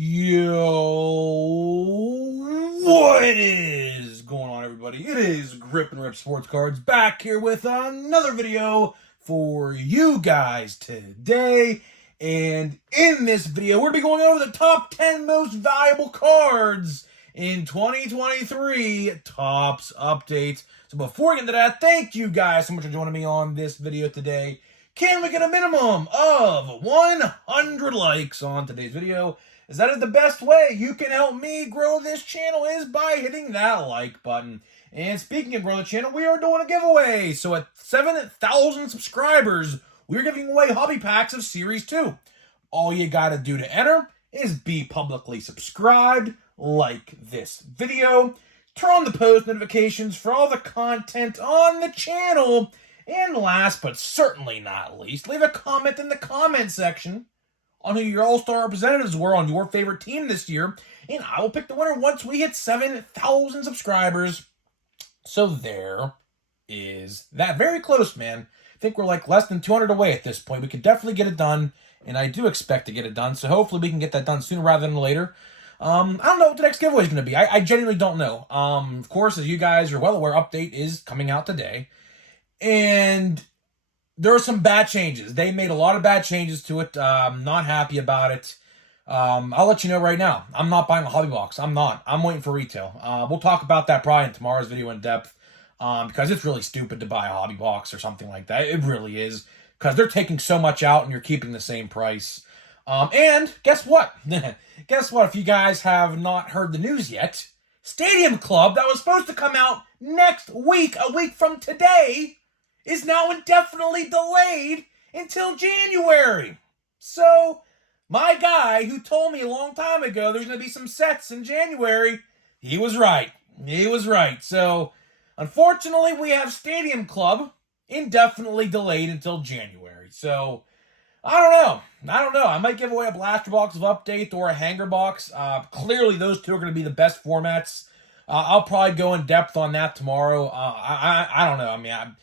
Yo, what is going on, everybody? It is Grip and Rip Sports Cards back here with another video for you guys today. And in this video, we're going to be going over the top 10 most valuable cards in 2023 Topps Update. So before we get into that, thank you guys so much for joining me on this video today. Can we get a minimum of 100 likes on today's video? As that is the best way you can help me grow this channel is by hitting that like button. And speaking of grow the channel, we are doing a giveaway. So at 7,000 subscribers, we're giving away hobby packs of Series 2. All you gotta do to enter is be publicly subscribed, like this video, turn on the post notifications for all the content on the channel, and last but certainly not least, leave a comment in the comment section on who your all-star representatives were on your favorite team this year, and I will pick the winner once we hit 7,000 subscribers. So there is that. Very close, man. I think we're like less than 200 away at this point. We could definitely get it done, and I do expect to get it done, so hopefully we can get that done sooner rather than later. I don't know what the next giveaway is going to be. I genuinely don't know. Of course, as you guys are well aware, Update is coming out today, and there are some bad changes. They made a lot of bad changes to it. I'm not happy about it. I'll let you know right now. I'm not buying a hobby box. I'm not. I'm waiting for retail. We'll talk about that probably in tomorrow's video in depth, because it's really stupid to buy a hobby box or something like that. It really is, because they're taking so much out and you're keeping the same price. And guess what? Guess what? If you guys have not heard the news yet, Stadium Club, that was supposed to come out next week, a week from today, is now indefinitely delayed until January. So, my guy who told me a long time ago there's going to be some sets in January, he was right. He was right. So, unfortunately, we have Stadium Club indefinitely delayed until January. So, I don't know. I might give away a blaster box of Update or a hanger box. Clearly, those two are going to be the best formats. I'll probably go in depth on that tomorrow. I don't know. I mean,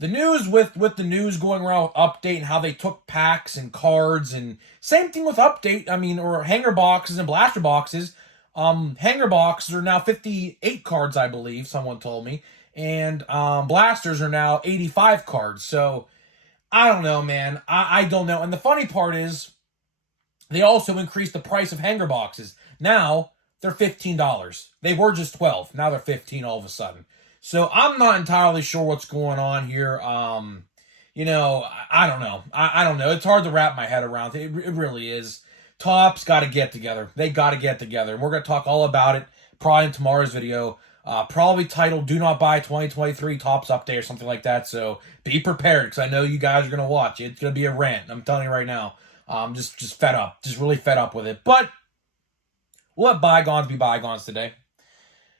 the news with the news going around with Update and how they took packs and cards, and same thing with Update, I mean, or hanger boxes and blaster boxes. Hanger boxes are now 58 cards, I believe, someone told me, and blasters are now 85 cards. So, I don't know, man. I don't know. And the funny part is, they also increased the price of hanger boxes. Now, they're $15. They were just $12. Now they're $15 all of a sudden. So I'm not entirely sure what's going on here. You know, I don't know. I don't know. It's hard to wrap my head around. It really is. Topps got to get together. They got to get together. And we're going to talk all about it probably in tomorrow's video. Probably titled Do Not Buy 2023 Topps Update or something like that. So be prepared, because I know you guys are going to watch it. It's going to be a rant. I'm telling you right now. Just fed up. Just really fed up with it. But we'll let bygones be bygones today.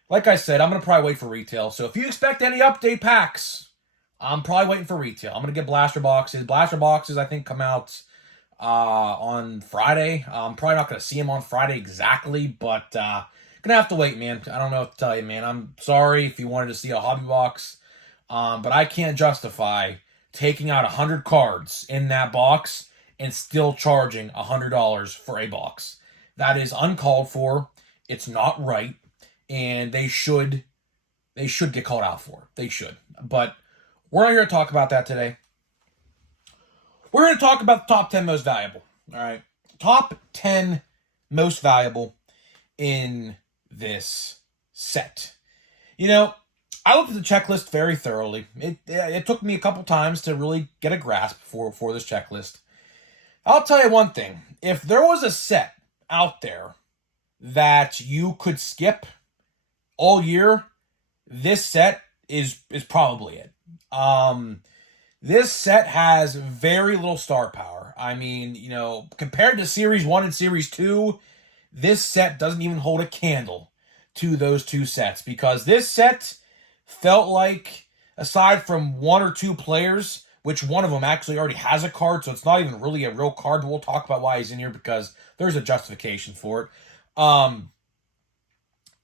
Like I said, I'm going to probably wait for retail. So if you expect any Update packs, I'm probably waiting for retail. I'm going to get blaster boxes. Blaster boxes, I think, come out on Friday. I'm probably not going to see them on Friday exactly, but going to have to wait, man. I don't know what to tell you, man. I'm sorry if you wanted to see a hobby box, but I can't justify taking out 100 cards in that box and still charging $100 for a box. That is uncalled for. It's not right. And they should get called out for it. They should. But we're not here to talk about that today. We're going to talk about the top 10 most valuable. All right. Top 10 most valuable in this set. You know, I looked at the checklist very thoroughly. It took me a couple times to really get a grasp for this checklist. I'll tell you one thing. If there was a set out there that you could skip all year, this set is probably it. This set has very little star power. I mean, you know, compared to Series 1 and Series 2, this set doesn't even hold a candle to those two sets, because this set felt like, aside from one or two players, which one of them actually already has a card, so it's not even really a real card, but we'll talk about why he's in here because there's a justification for it.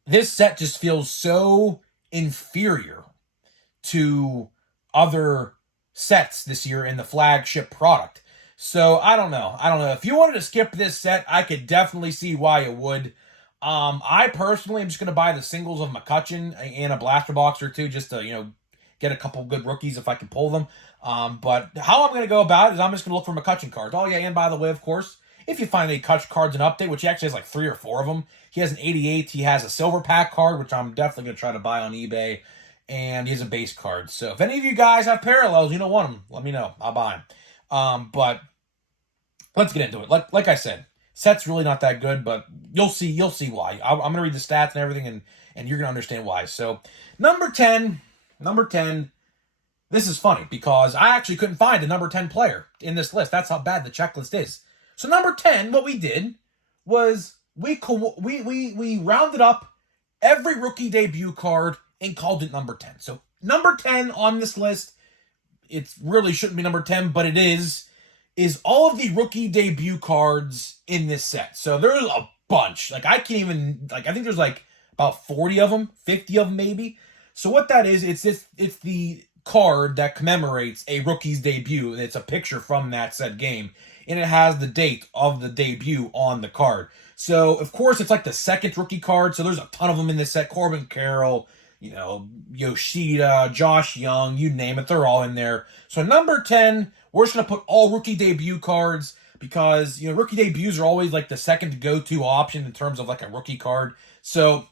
This set just feels so inferior to other sets this year in the flagship product. So I don't know. If you wanted to skip this set, I could definitely see why it would. I personally am just going to buy the singles of McCutchen and a blaster box or two just to, get a couple good rookies if I can pull them. But how I'm going to go about it is I'm just going to look for McCutchen cards. Oh, yeah, and by the way, of course, if you find any Kutch cards in Update, which he actually has like 3 or 4 of them, he has an 88, he has a Silver Pack card, which I'm definitely going to try to buy on eBay, and he has a base card. So if any of you guys have parallels, you don't want them, let me know. I'll buy them. But let's get into it. Like I said, set's really not that good, but you'll see why. I'm going to read the stats and everything, and you're going to understand why. So number 10, this is funny because I actually couldn't find a number 10 player in this list. That's how bad the checklist is. So number 10, what we did was we rounded up every rookie debut card and called it number 10. So number 10 on this list, it really shouldn't be number 10, but it is all of the rookie debut cards in this set. So there's a bunch. Like I can't even, I think there's like about 40 of them, 50 of them maybe. So what that is, it's the card that commemorates a rookie's debut, and it's a picture from that said game, and it has the date of the debut on the card. So of course it's like the second rookie card, so there's a ton of them in this set. Corbin Carroll, Yoshida, Josh Young, you name it, they're all in there. So number 10, we're just going to put all rookie debut cards because, rookie debuts are always like the second go-to option in terms of like a rookie card. So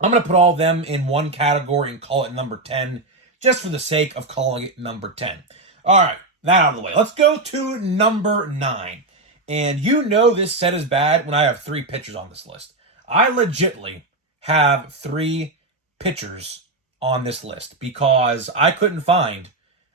I'm going to put all of them in one category and call it number 10 just for the sake of calling it number 10. All right, that out of the way. Let's go to number 9. And this set is bad when I have 3 pitchers on this list. I legitly have 3 pitchers on this list because I couldn't find,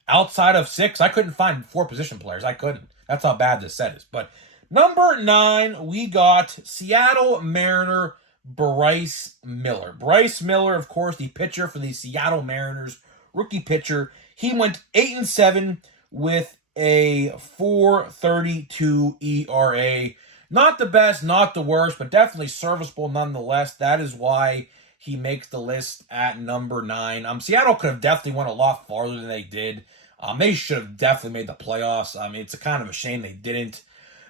outside of 6, I couldn't find 4 position players. I couldn't. That's how bad this set is. But number 9, we got Seattle Mariner Bryce Miller. Bryce Miller, of course, the pitcher for the Seattle Mariners, rookie pitcher. He went 8-7 with a 4.32 ERA. Not the best, not the worst, but definitely serviceable nonetheless. That is why he makes the list at number 9. Seattle could have definitely went a lot farther than they did. They should have definitely made the playoffs. It's a kind of a shame they didn't.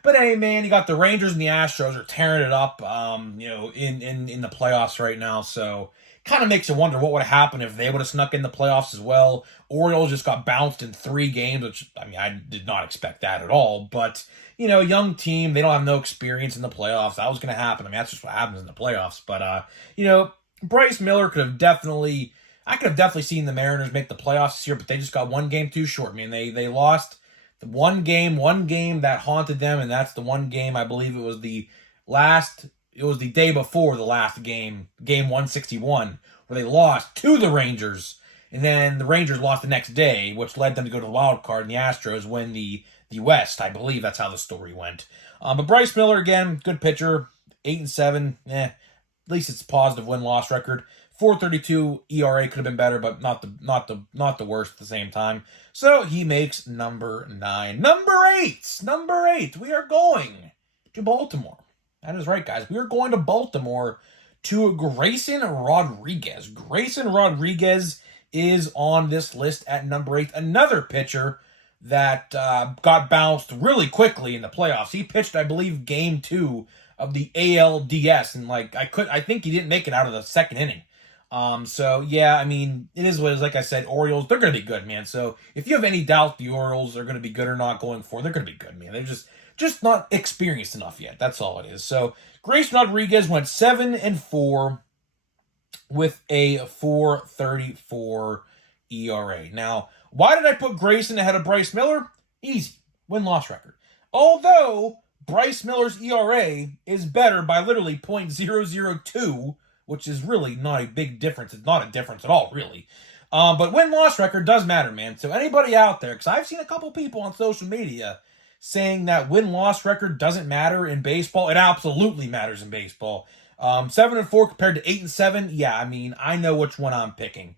But hey, man, you got the Rangers and the Astros are tearing it up, in the playoffs right now. So kind of makes you wonder what would have happened if they would have snuck in the playoffs as well. Orioles just got bounced in 3 games, which, I did not expect that at all. But, young team, they don't have no experience in the playoffs. That was going to happen. That's just what happens in the playoffs. But, Bryce Miller I could have definitely seen the Mariners make the playoffs this year, but they just got 1 game too short. They lost the one game that haunted them, and that's the one game, I believe it was the day before the last game 161, where they lost to the Rangers, and then the Rangers lost the next day, which led them to go to the wild card, and the Astros win the West. I believe that's how the story went. But Bryce Miller, again, good pitcher, 8-7, at least it's a positive win-loss record. 4.32 ERA could have been better, but not the worst at the same time. So he makes number 9. Number 8, we are going to Baltimore. That is right, guys. We are going to Baltimore to Grayson Rodriguez. Grayson Rodriguez is on this list at number 8. Another pitcher that got bounced really quickly in the playoffs. He pitched, I believe, game 2 of the ALDS, and I think he didn't make it out of the second inning. So yeah, it is what it is. Like I said, Orioles, they're going to be good, man. So if you have any doubt the Orioles are going to be good or not going forward, they're going to be good, man. They're just not experienced enough yet. That's all it is. So Grayson Rodriguez went 7-4 with a 4.34 ERA. Now, why did I put Grayson ahead of Bryce Miller? Easy. Win-loss record. Although Bryce Miller's ERA is better by literally .002, which is really not a big difference. It's not a difference at all, really. But win-loss record does matter, man. So anybody out there, because I've seen a couple people on social media saying that win-loss record doesn't matter in baseball. It absolutely matters in baseball. 7-4 compared to 8-7. Yeah, I know which one I'm picking.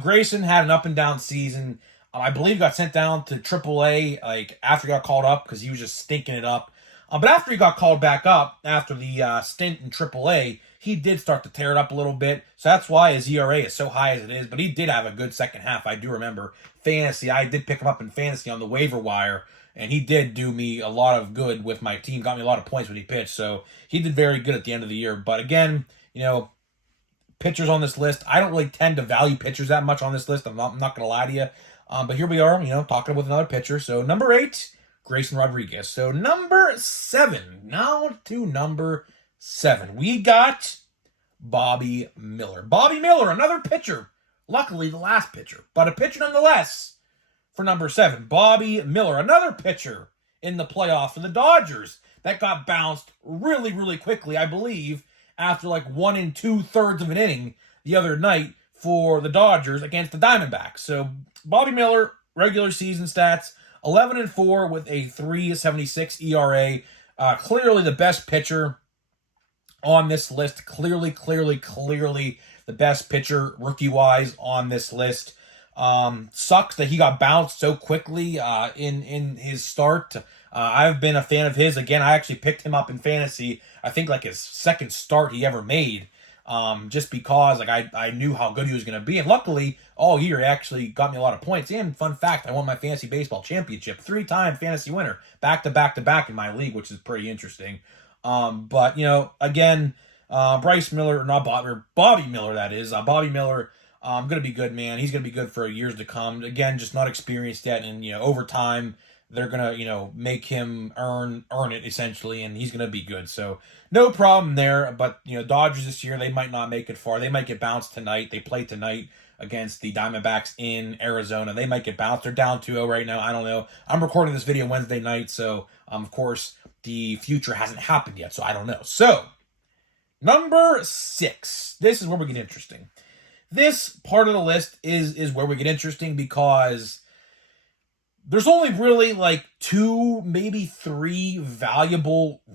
Grayson had an up-and-down season. I believe got sent down to AAA after he got called up because he was just stinking it up. But after he got called back up, after the stint in AAA, he did start to tear it up a little bit. So that's why his ERA is so high as it is. But he did have a good second half. I do remember fantasy. I did pick him up in fantasy on the waiver wire and he did do me a lot of good with my team, got me a lot of points when he pitched, so he did very good at the end of the year. But again, pitchers on this list, I don't really tend to value pitchers that much on this list. I'm not going to lie to you. But here we are, talking with another pitcher. So number 8, Grayson Rodriguez. So number 7, now to number 7, we got Bobby Miller. Bobby Miller, another pitcher. Luckily, the last pitcher, but a pitcher nonetheless for number 7. Bobby Miller, another pitcher in the playoffs for the Dodgers that got bounced really, really quickly, I believe, after like 1 2/3 of an inning the other night for the Dodgers against the Diamondbacks. So Bobby Miller, regular season stats, 11-4 with a 3.76 ERA. Clearly the best pitcher on this list. Clearly the best pitcher rookie-wise on this list. Sucks that he got bounced so quickly in his start. I've been a fan of his. Again, I actually picked him up in fantasy. I think like his second start he ever made. Just because I knew how good he was going to be. And luckily, all year he actually got me a lot of points. And fun fact, I won my fantasy baseball championship. 3-time fantasy winner. Back to back in my league, which is pretty interesting. But, again, Bryce Miller, not Bobby Miller, that is. Bobby Miller, going to be good, man. He's going to be good for years to come. Again, just not experienced yet. And, over time, they're going to, make him earn it, essentially, and he's going to be good. So, no problem there. But, Dodgers this year, they might not make it far. They might get bounced tonight. They play tonight against the Diamondbacks in Arizona. They might get bounced. They're down 2-0 right now. I don't know. I'm recording this video Wednesday night, so, of course, the future hasn't happened yet, so I don't know. So, number 6. This is where we get interesting. This part of the list is where we get interesting because there's only really like 2, maybe 3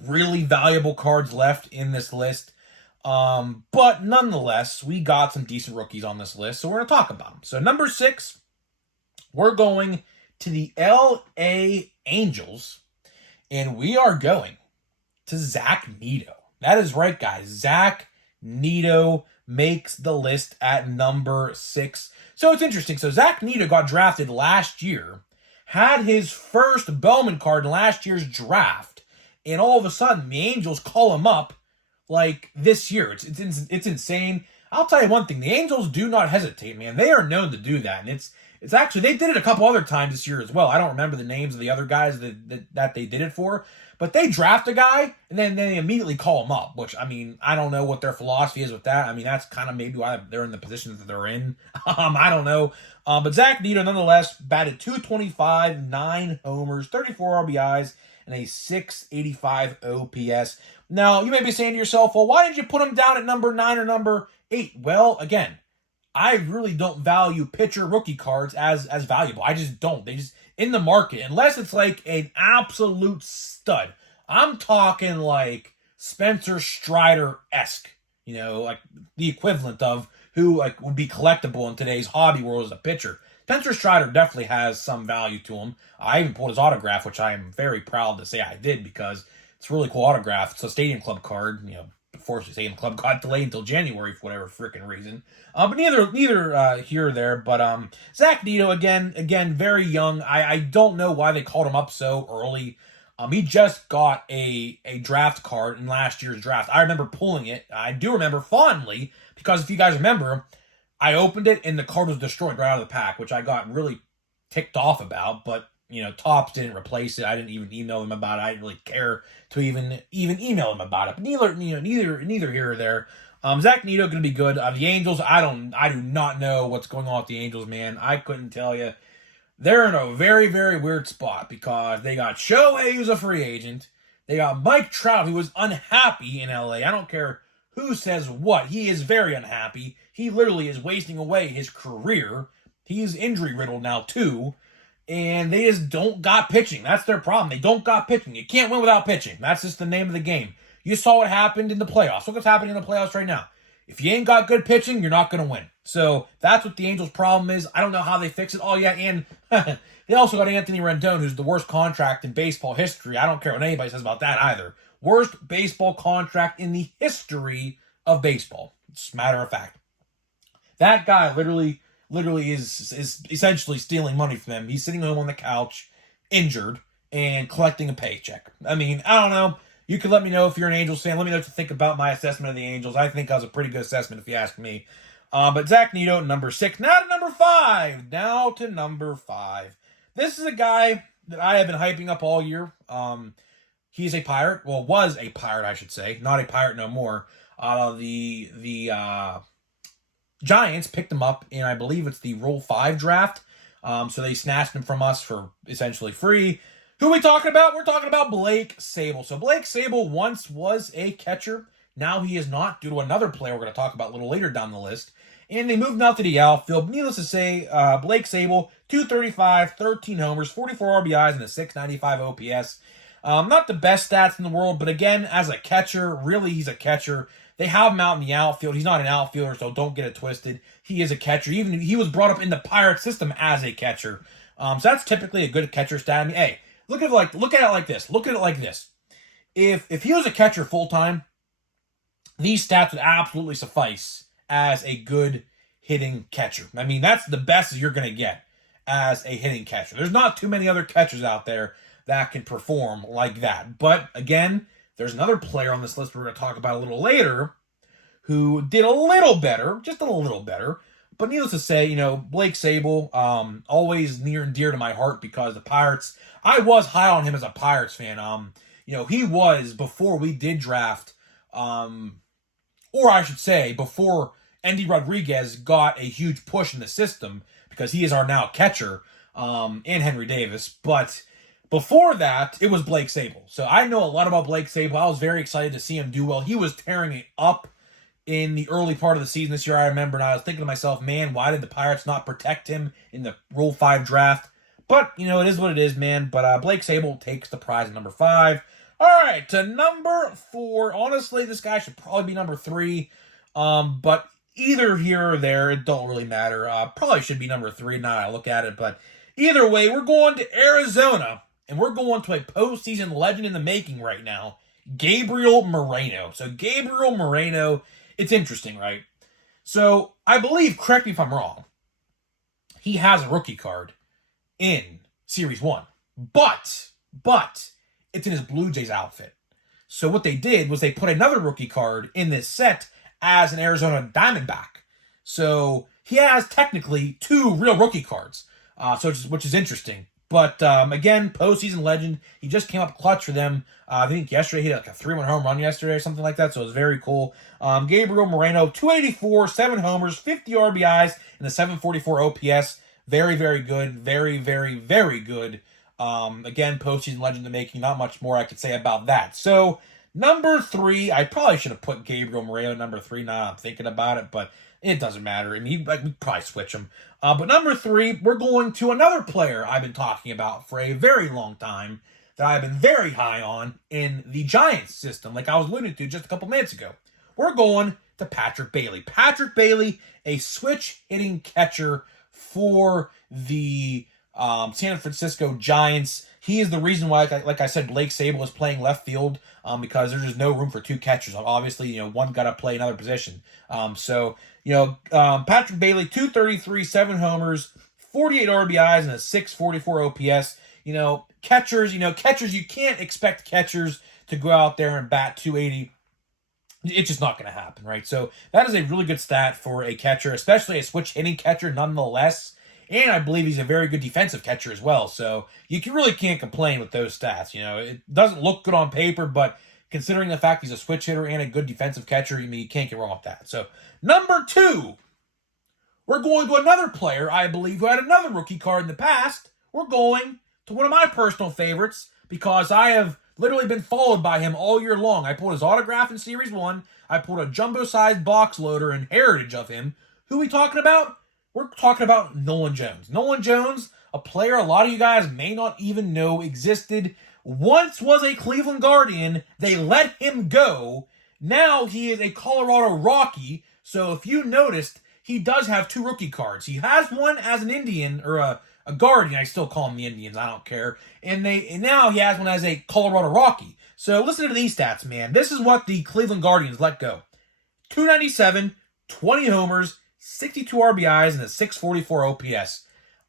really valuable cards left in this list. But nonetheless, we got some decent rookies on this list, so we're going to talk about them. So number 6, we're going to the LA Angels, and we are going to Zach Neto. That is right, guys. Zach Neto makes the list at number 6. So it's interesting. So Zach Neto got drafted last year, had his first Bowman card in last year's draft, and all of a sudden the Angels call him up like this year. It's insane. I'll tell you one thing. The Angels do not hesitate, man. They are known to do that, and it's actually, they did it a couple other times this year as well. I don't remember the names of the other guys that they did it for, but they draft a guy, and then they immediately call him up, which, I don't know what their philosophy is with that. That's kind of maybe why they're in the position that they're in. I don't know. But Zach Neto, nonetheless, batted .225, 9 homers, 34 RBIs, and a .685 OPS. Now, you may be saying to yourself, well, why didn't you put him down at number 9 or number 8? Well, again, I really don't value pitcher rookie cards as valuable. I just don't. They just, in the market, unless it's like an absolute stud. I'm talking like Spencer Strider-esque, like the equivalent of who like would be collectible in today's hobby world as a pitcher. Spencer Strider definitely has some value to him. I even pulled his autograph, which I am very proud to say I did because it's a really cool autograph. It's a Stadium Club card, Unfortunately, Stadium Club got delayed until January for whatever freaking reason. But neither here or there. But Zach Neto, again, very young. I don't know why they called him up so early. He just got a draft card in last year's draft. I remember pulling it. I do remember fondly because if you guys remember, I opened it and the card was destroyed right out of the pack, which I got really ticked off about. But Topps didn't replace it. I didn't even email them about it. I didn't really care to even email them about it. But neither here or there. Zach Neto going to be good. The Angels, I do not know what's going on with the Angels, man. I couldn't tell you. They're in a very, very weird spot because they got Shohei, who's a free agent. They got Mike Trout, who was unhappy in LA. I don't care who says what. He is very unhappy. He literally is wasting away his career. He's injury riddled now, too. And they just don't got pitching. That's their problem. They don't got pitching. You can't win without pitching. That's just the name of the game. You saw what happened in the playoffs. Look what's happening in the playoffs right now. If you ain't got good pitching, you're not going to win. So that's what the Angels' problem is. I don't know how they fix it. Oh, yeah, and they also got Anthony Rendon, who's the worst contract in baseball history. I don't care what anybody says about that either. Worst baseball contract in the history of baseball. It's a matter of fact. That guy literally is essentially stealing money from them. He's sitting home on the couch, injured, and collecting a paycheck. I mean, I don't know. You can let me know if you're an Angels fan. Let me know what you think about my assessment of the Angels. I think that was a pretty good assessment if you ask me. But Zach Neto, number 6. Now to number 5. Now to number 5. This is a guy that I have been hyping up all year. He's a Pirate. Well, was a Pirate, I should say. Not a Pirate no more. The Giants picked him up in, I believe it's the Rule 5 draft. So they snatched him from us for essentially free. Who are we talking about? We're talking about Blake Sable. So Blake Sable once was a catcher. Now he is not, due to another player we're going to talk about a little later down the list. And they moved him out to the outfield. Needless to say, Blake Sable, 235, 13 homers, 44 RBIs, and a 695 OPS. Not the best stats in the world, but again, as a catcher, really he's a catcher. They have him out in the outfield. He's not an outfielder, so don't get it twisted. He is a catcher. Even he was brought up in the Pirate system as a catcher. So that's typically a good catcher stat. I mean, hey, look at it like this. Look at it like this. If he was a catcher full time, these stats would absolutely suffice as a good hitting catcher. I mean, that's the best you're going to get as a hitting catcher. There's not too many other catchers out there that can perform like that. But again, there's another player on this list we're going to talk about a little later who did a little better, just a little better. But needless to say, Blake Sable, always near and dear to my heart because the Pirates, I was high on him as a Pirates fan. He was, before we did draft, or I should say, before Andy Rodriguez got a huge push in the system, because he is our now catcher, and Henry Davis. But before that, it was Blake Sable. So I know a lot about Blake Sable. I was very excited to see him do well. He was tearing it up in the early part of the season this year, I remember, and I was thinking to myself, man, why did the Pirates not protect him in the Rule 5 draft? But, it is what it is, man. But Blake Sable takes the prize at number 5. All right, to number 4. Honestly, this guy should probably be number 3. But either here or there, it don't really matter. Probably should be number 3 now I look at it. But either way, we're going to Arizona, and we're going to a postseason legend in the making right now, Gabriel Moreno. So Gabriel Moreno, it's interesting, right? So I believe, correct me if I'm wrong, he has a rookie card in Series 1. But it's in his Blue Jays outfit. So what they did was they put another rookie card in this set as an Arizona Diamondback. So he has technically 2 real rookie cards, which is interesting. But again, postseason legend. He just came up clutch for them. I think yesterday he hit like a 3-1 home run yesterday or something like that. So it was very cool. Gabriel Moreno, 284, 7 homers, 50 RBIs, and a 744 OPS. Very, very good. Very, very, very good. Again, postseason legend in the making. Not much more I could say about that. So number 3, I probably should have put Gabriel Moreno number 3. Now I'm thinking about it, but it doesn't matter. I mean, we probably switch him. But number 3, we're going to another player I've been talking about for a very long time that I've been very high on in the Giants system, like I was alluding to just a couple minutes ago. We're going to Patrick Bailey. Patrick Bailey, a switch-hitting catcher for the San Francisco Giants. He is the reason why, like I said, Blake Sable is playing left field because there's just no room for 2 catchers. Obviously, one got to play another position. Patrick Bailey, 233, 7 homers, 48 RBIs, and a 644 OPS. Catchers, you can't expect catchers to go out there and bat 280. It's just not going to happen, right? So that is a really good stat for a catcher, especially a switch-hitting catcher nonetheless. And I believe he's a very good defensive catcher as well. So you really can't complain with those stats. It doesn't look good on paper, but considering the fact he's a switch hitter and a good defensive catcher, you can't get wrong with that. So number 2, we're going to another player, I believe, who had another rookie card in the past. We're going to one of my personal favorites because I have literally been followed by him all year long. I pulled his autograph in Series 1. I pulled a jumbo-sized box loader in heritage of him. Who are we talking about? We're talking about Nolan Jones. Nolan Jones, a player a lot of you guys may not even know existed, once was a Cleveland Guardian. They let him go. Now he is a Colorado Rocky. So if you noticed, he does have 2 rookie cards. He has one as an Indian, or a Guardian. I still call them the Indians. I don't care. And now he has one as a Colorado Rocky. So listen to these stats, man. This is what the Cleveland Guardians let go. 297, 20 homers, 62 RBIs, and a 644 OPS.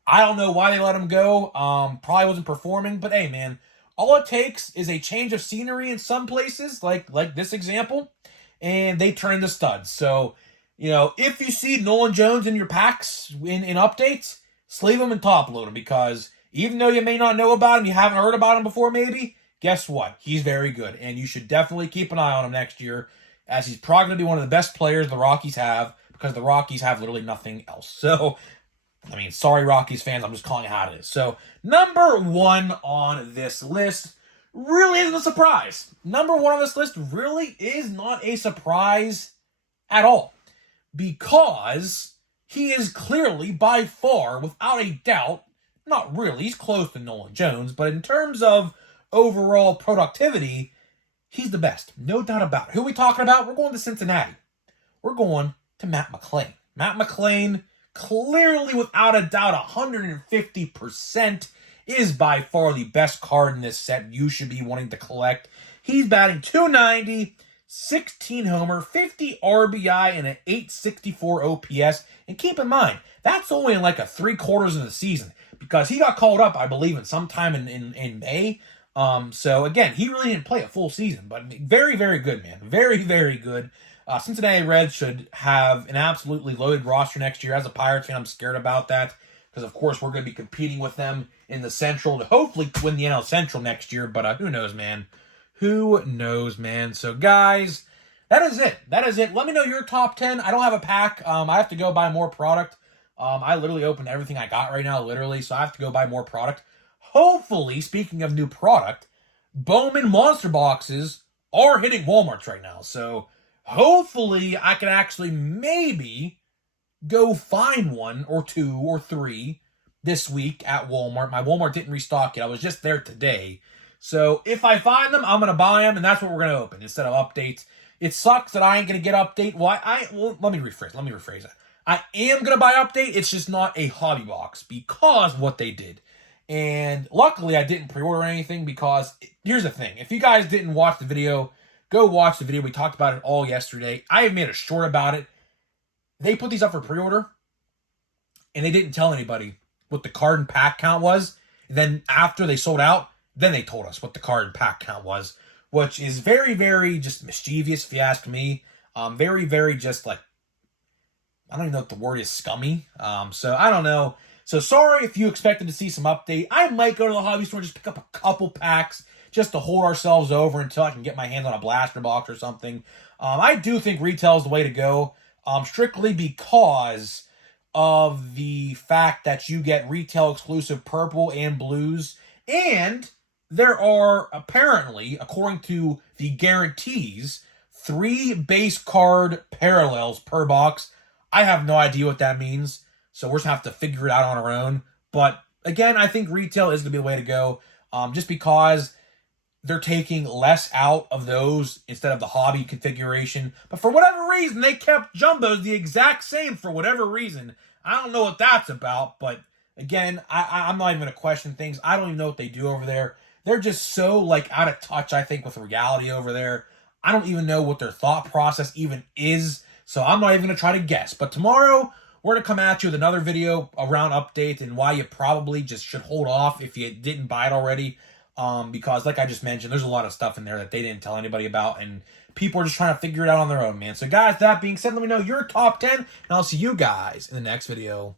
I don't know why they let him go. Probably wasn't performing, but hey, man, All it takes is a change of scenery in some places, like this example, and they turn into studs. So, if you see Nolan Jones in your packs in updates, sleeve him and top load him, because even though you may not know about him, you haven't heard about him before maybe, guess what? He's very good, and you should definitely keep an eye on him next year, as he's probably going to be one of the best players the Rockies have, because the Rockies have literally nothing else. So, sorry, Rockies fans, I'm just calling it how it is. So, number 1 on this list really isn't a surprise. Number 1 on this list really is not a surprise at all, because he is clearly, by far, without a doubt, not really, he's close to Nolan Jones, but in terms of overall productivity, he's the best. No doubt about it. Who are we talking about? We're going to Cincinnati. We're going to Matt McLain. Matt McLain, clearly, without a doubt, 150%, is by far the best card in this set you should be wanting to collect. He's batting .290, 16 homer, 50 RBI, and an 864 OPS. And keep in mind, that's only in like a 3/4 of the season, because he got called up, I believe, in sometime in May. So again, he really didn't play a full season, but very, very good, man. Very, very good. Cincinnati Reds should have an absolutely loaded roster next year. As a Pirates fan, I'm scared about that, because of course we're going to be competing with them in the Central to hopefully win the NL Central next year. But who knows, man? Who knows, man? So guys, that is it. That is it. Let me know your top 10. I don't have a pack. I have to go buy more product. I literally opened everything I got right now, literally, so I have to go buy more product. Hopefully, speaking of new product, Bowman Monster Boxes are hitting Walmarts right now. So hopefully I can actually maybe go find 1 or 2 or 3 this week at Walmart. My Walmart didn't restock it. I was just there today. So if I find them, I'm going to buy them, and that's what we're going to open instead of updates. It sucks that I ain't going to get update. Well, let me rephrase it. I am going to buy update. It's just not a hobby box because of what they did. And luckily, I didn't pre-order anything, because here's the thing. If you guys didn't watch the video, go watch the video. We talked about it all yesterday. I have made a short about it. They put these up for pre-order, and they didn't tell anybody what the card and pack count was. And then after they sold out, then they told us what the card and pack count was, which is very, very just mischievous, if you ask me. Very, very just like, I don't even know what the word is, scummy. So I don't know. So sorry if you expected to see some update. I might go to the hobby store and just pick up a couple packs just to hold ourselves over until I can get my hands on a blaster box or something. I do think retail is the way to go, strictly because of the fact that you get retail exclusive purple and blues, and there are apparently, according to the guarantees, 3 base card parallels per box. I have no idea what that means, so we're just going to have to figure it out on our own. But again, I think retail is going to be the way to go, just because they're taking less out of those instead of the hobby configuration. But for whatever reason, they kept jumbos the exact same for whatever reason. I don't know what that's about, but again, I'm not even going to question things. I don't even know what they do over there. They're just so out of touch, I think, with reality over there. I don't even know what their thought process even is, so I'm not even going to try to guess. But tomorrow, we're going to come at you with another video around updates and why you probably just should hold off if you didn't buy it already. Because like I just mentioned, there's a lot of stuff in there that they didn't tell anybody about, and people are just trying to figure it out on their own, man. So guys, that being said, let me know your top 10, and I'll see you guys in the next video.